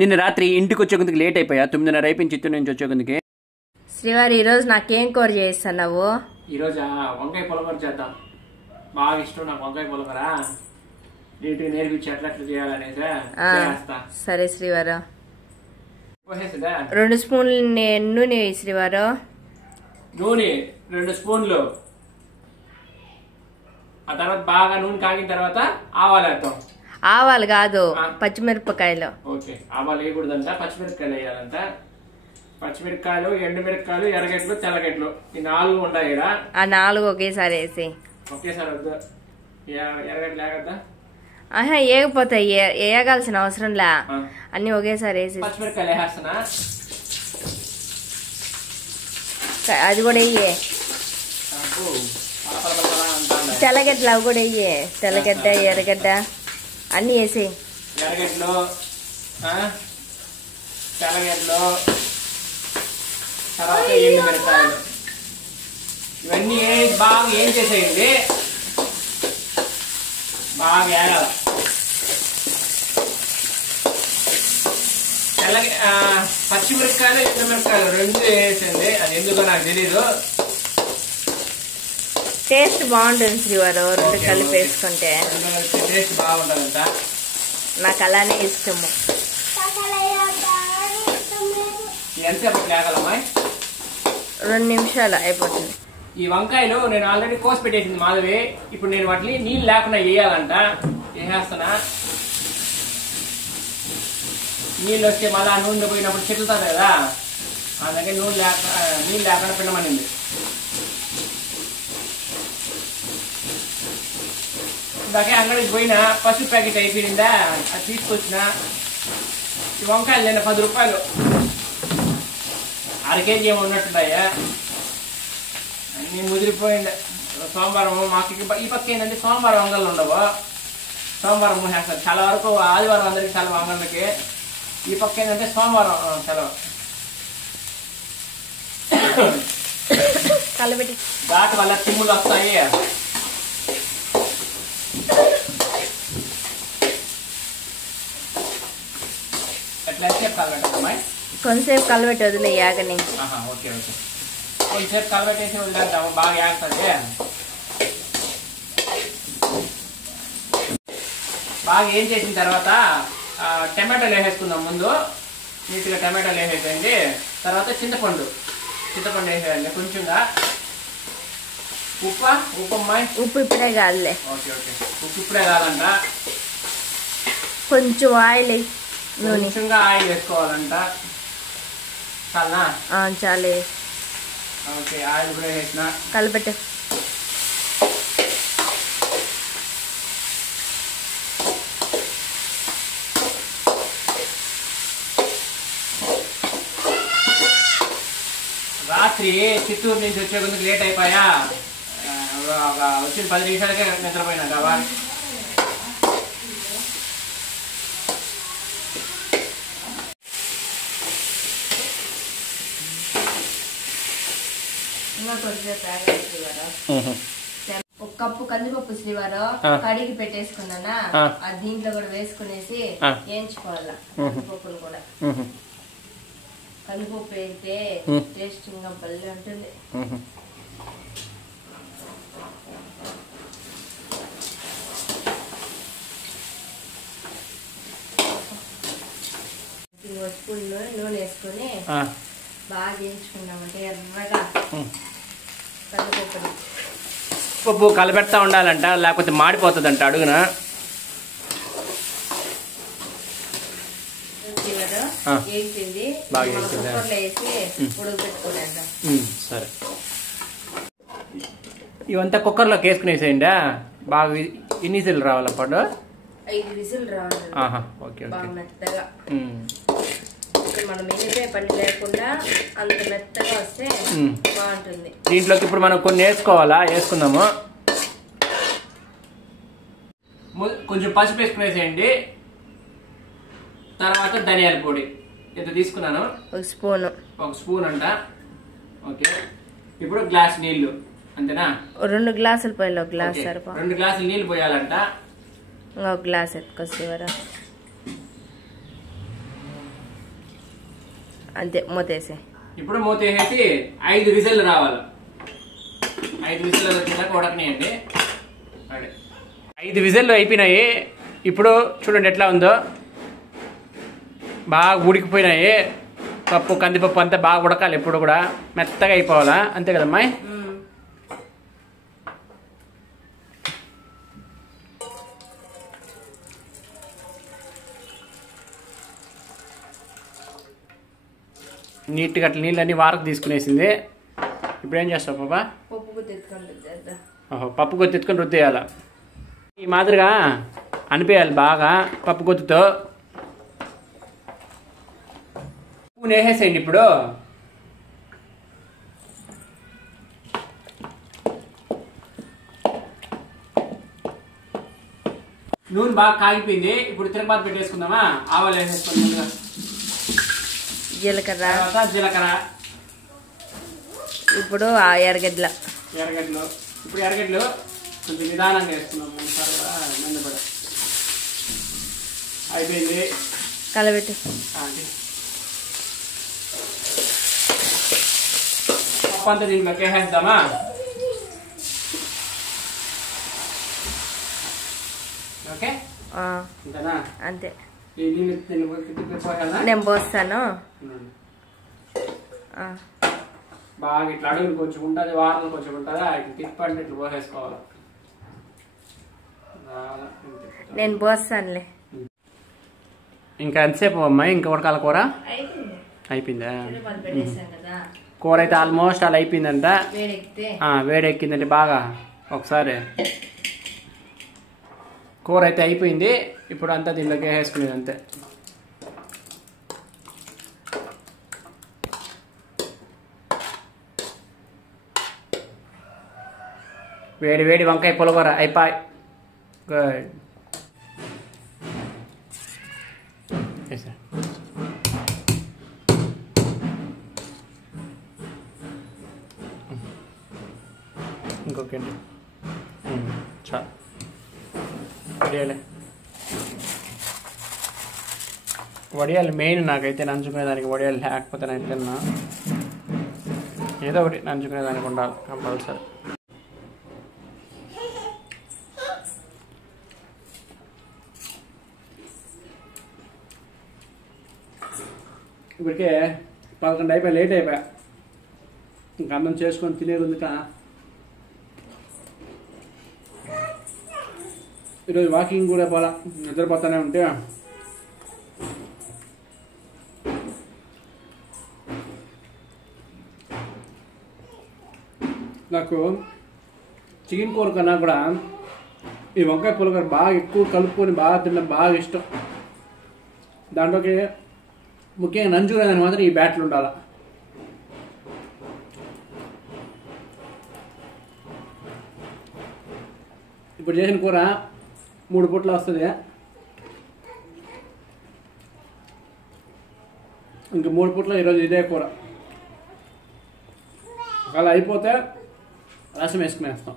నిన్న రాత్రి ఇంటికి వచ్చే కొద్దికి లేట్ అయిపోయా 9:30 అయిపోయింది చిత్తూరు నుంచి వచ్చే కొద్దికి. శ్రీవారి ఈరోజు నాకేం కూర చేస్తున్నావు? ఈరోజు వంకాయ పులగూర చేద్దాం. బాగా ఇష్టం నాకు వంకాయ పులగూర. నీటికి నేర్పించి ఎట్లా చేయాలనేసి చేస్తా. సరే శ్రీవారు. 2 స్పూన్లు నూనె శ్రీవారు. నూనె 2 స్పూన్లు. ఆ తర్వాత బాగా నూనె కాగిన తర్వాత ఆవాలు వేద్దాం. ఆవాలు కాదు, పచ్చిమిరపకాయలు. ఓకే, ఆవాలు వేయకూడదంట, పచ్చిమిరపకాయలు వేయాలంట. పచ్చిమిరపకాయలు, ఎండుమిరపకాయలు, ఎర్రగడ్డలు, తెల్లగడ్డలు, ఈ 4 ఉన్నాయి. ఆ 4 ఒకేసారి వేసి. ఒకేసారి వద్దు, ఎర్రగడ్డలు వేయగద్దా? ఆహా, వేయకపోతాయి, వేయగాల్సిన అవసరంలా, అన్ని ఒకేసారి వేసి. పచ్చిమిరపకాయలు వేసేస్తున్నా. అది కూడా వెయ్యి. తెల్లగడ్డలు అవి కూడా వెయ్యి. తెల్లగడ్డ, ఎర్రగడ్డ అన్ని వేసి. ఎర్రగడ్డలు, తెల్లగడ్డలు, తర్వాత ఎండుమిరపకాయలు ఇవన్నీ బాగా ఏం చేసేయండి, బాగా వేయాలి. పచ్చిమిరపకాయలు, ఎండుమిరపకాయలు 2 వేసండి. అది ఎందుకో నాకు తెలీదు. టేస్ట్ బాగుంటుంది శ్రీవారు, 2 కలిపి వేసుకుంటే టేస్ట్ బాగుంటుందంట. నాకు అలానే ఇష్టము. ఎంతసేపు లేగలమ్మా? 2 నిమిషాలు అయిపోతుంది. ఈ వంకాయలు నేను ఆల్రెడీ కోసి పెట్టేసింది మాధవి. ఇప్పుడు నేను వాటిని నీళ్ళు లేకుండా వేయాలంట. వేసేస్తున్నా. నీళ్ళు వస్తే మళ్ళీ ఆ నూనె పోయినప్పుడు చెట్లుతుంది కదా, అందుకే నీళ్ళు లేకుండా పిండమనింది. ఇందాకే అంగడికి పోయినా పసుపు ప్యాకెట్ అయిపోయిందా, అది తీసుకొచ్చిన. ఈ వంకాయలు నేను 10 రూపాయలు, 1/2 కేజీ ఏమో ఉన్నట్టున్నాయా. అన్నీ ముదిరిపోయింది. సోమవారం మాకు ఈ పక్క ఏంటంటే సోమవారం వంగళ్ళు ఉండవు. సోమవారం మూసేస్తారు. చాలా వరకు ఆదివారం అందరికి సెలవు వంగళ్ళకి. ఈ పక్క ఏంటంటే సోమవారం సెలవు. కలబెట్టి ఘాటు వల్ల తిమ్ములు వస్తాయి. ఎట్లా కలబెట్టాలి? కొంతసేపు కలబెట్టి వదిలే యాగని. ఓకే ఓకే, కొంచెంసేపు కలబెట్టేసి వదిలేద్దాము, బాగా యాగుతుంది. బాగా ఏం చేసిన తర్వాత టమాటాలు వేసేసుకుందాం. ముందు నీట్గా టమాటాలు వేసేసేయండి. తర్వాత చింతపండు వేసేయండి కొంచెంగా. ఉప్పు ఇప్పుడే కాదులే. ఓకే ఓకే, ఉప్పు ఇప్పుడే కాదంట. కొంచెం ఆయిల్, కొంచెంగా ఆయిల్ వేసుకోవాలంట. చాలా చాలే. ఓకే, ఆయిల్ కూడా వేసిన. కలపెట్టు. రాత్రి చిత్తూరు నుంచి వచ్చే కొంచెం లేట్ అయిపోయా. వచ్చిన 10 నిమిషాలకే నిద్రపోయినా కదా. ఒక కప్పు కందిపప్పు శ్రీవారు కడిగి పెట్టేసుకున్నానా, అది దీంట్లో కూడా వేసుకునేసి వేయించుకోవాలా. కందిపప్పును కూడా కందిపప్పు వేస్తే టేస్ట్ ఇంకా భలే ఉంటుంది. స్పూన్ నూనె వేసుకొని బాగా వేయించుకున్నామంటే ఎర్రగా కందిపప్పుని. పప్పు కలబెడతా ఉండాలంట, లేకపోతే మాడిపోతుందంట అడుగున. సరే, ఇవంతా కుక్కర్లోకి వేసుకునేసేయండి. బాగా ఎన్ని విజిల్ రావాలి? 5 విజిల్ రావాలి. ఓకే బాగా మెత్తగా. మనం ఎన్నిపై పని లేకుండా అంత మెత్తగా వస్తే బాగుంటుంది. దీంట్లోకి ఇప్పుడు మనం కొన్ని వేసుకుందాము. కొంచెం పసుపు వేసుకునేసేయండి. తర్వాత ధనియాల పొడి ఎంత తీసుకున్నాను? 1 స్పూన్ అంట. ఓకే, ఇప్పుడు గ్లాస్ నీళ్లు అంతేనా? 2 గ్లాసులు పోయాలి. 1 గ్లాస్ సరిపో. 2 గ్లాసులు నీళ్లు పోయాలంట. 1 గ్లాస్ ఎత్తుకొచ్చేవారా. అంతే మూతేసే. ఇప్పుడు మూత వేసేసి 5 విజిల్లు రావాలి. 5 విజిల్లు వచ్చేదాకా ఉడకనియండి. 5 విజిల్లు అయిపోయినాయి. ఇప్పుడు చూడండి ఎట్లా ఉందో, బాగా ఉడికిపోయినాయి. పప్పు కందిపప్పు అంతా బాగా ఉడకాలి, ఎప్పుడు కూడా మెత్తగా అయిపోవాలా, అంతే కదమ్మాయి? నీట్గా అట్లా నీళ్ళన్నీ వారకు తీసుకునేసింది. ఇప్పుడు ఏం చేస్తావు పాపా? పప్పు కొత్తి ఎత్తుకొని రుద్దేయాల. ఈ మాదిరిగా అనిపేయాలి బాగా పప్పు కొత్తితో. ఉప్పు వేసేసేయండి. ఇప్పుడు నూనె బాగా కాగిపోయింది. ఇప్పుడు తిరగబాత పెట్టేసుకుందామా? ఆవాలు వేసేసుకోండి ముందుగా, జీలకర్ర, జీలకర్ర, ఇప్పుడు ఎర్రగడ్డలు. ఇప్పుడు ఎర్రగడ్డలు కొంచెం నిదానంగా వేసుకున్నాం. 3 సార్లు మందపడ అయిపోయింది. కలబెట్టు. పప్పు అంతా దీంట్లోకి వేసేద్దామా? ఓకే, ఇంతనా? అంతే. నేను నేను పోస్తాను. బాగా ఇట్లా అడుగులు కొంచెం ఉంటుంది, వారాలు కొంచెం ఉంటుందా, ఇట్లా తిప్పండి, ఇట్లా పోసేసుకోవాలి. నేను పోస్తానులే. ఇంకా ఎంతసేపు అమ్మాయి? ఇంకా ఉడకాల కూర అయిపోయిందా? కూర అయితే ఆల్మోస్ట్ అలా అయిపోయిందంట. వేడెక్కిందంటే బాగా ఒకసారి కూర అయితే అయిపోయింది. ఇప్పుడు అంతా దీనిలోకి వేసుకునేది అంతే. వేడి వేడి వంకాయ పులగూర అయిపోయి. గుడ్. ఇంకొకండి చాలు. వడియాలు మెయిన్ నాకైతే, నంచుకునేదానికి వడియాలు లేకపోతే నేను తిన్నా. ఏదో ఒకటి నంచుకునేదానికి ఉండాలి కంపల్సరీ. ఇప్పటికే 11 అయిపోయి, లేట్ అయిపోయా. ఇంకా అన్నం చేసుకొని తినేది ఉంది. ఈరోజు వాకింగ్ కూడా పోలా, నిద్రపోతానే ఉంటే. నాకు చికెన్ కూర కన్నా కూడా ఈ వంకాయ పులగూర బాగా ఎక్కువ కలుపుకొని బాగా తినడం బాగా ఇష్టం. దాంట్లోకి ముఖ్యంగా నంచుకునేదాన్ని మాత్రం ఈ బ్యాట్లు ఉండాలి. ఇప్పుడు చేసిన కూర 3 పూట్ల వస్తుంది. ఇంక 3 పూట్ల ఈరోజు ఇదే కూర. అలా అయిపోతే రసం వేసుకునేస్తాం.